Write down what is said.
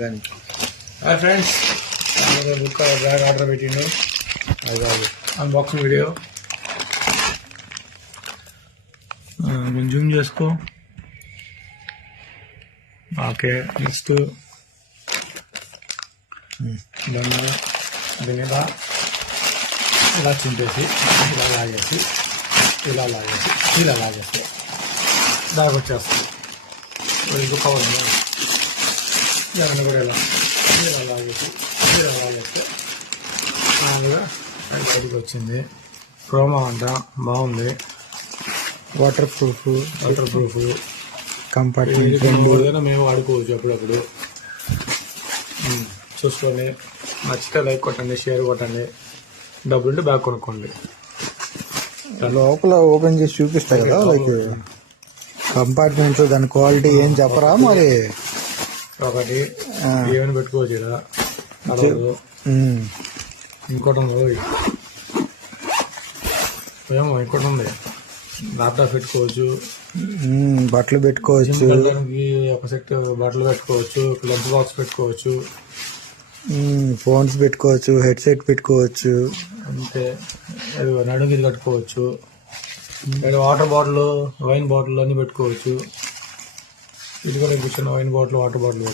కానీ friends book bag order పెట్టిండు. అది కాదు అన్బాక్సింగ్ వీడియో. కొంచెం జూమ్ చేసుకో. ఓకే, నెక్స్ట్ దీని మీద ఇలా చింపేసి ఇలా లాగేసి దాకా వచ్చేస్తుంది. ఇంకో కవర్ దాన్ని కూడా ఇలా లాగేస్తే మామూలుగా బయటకు వచ్చింది. క్రోమా అంట బాగుంది. వాటర్ ప్రూఫ్ కంపార్ట్మెంట్ ఏదైనా మేము వాడుకోవచ్చు అప్పుడప్పుడు. చూసుకొని నచ్చితే లైక్ కొట్టండి, షేర్ కొట్టండి. డబ్బులుంటే బ్యాగ్ కొనుక్కోండి. లోపల ఓపెన్ చేసి చూపిస్తా కదా లైక్ కంపార్ట్మెంట్స్ దాని క్వాలిటీ ఏం చెప్పరా మరి. ఒకటి ఏమైనా పెట్టుకోవచ్చు ఇలా. ఇంకోటి ఉంది ల్యాప్టాప్ పెట్టుకోవచ్చు, బట్టలు పెట్టుకోవచ్చు, ఒక సెట్ బట్టలు పెట్టుకోవచ్చు, లంచ్ బాక్స్ పెట్టుకోవచ్చు, ఫోన్స్ పెట్టుకోవచ్చు, హెడ్సెట్ పెట్టుకోవచ్చు. అంతే. నడుముకి కట్టుకోవచ్చు. వాటర్ బాటిల్, వైన్ బాటిల్ అన్ని పెట్టుకోవచ్చు. ఇది కూడా చిన్న వైన్ బాటిల్, వాటర్ బాటిల్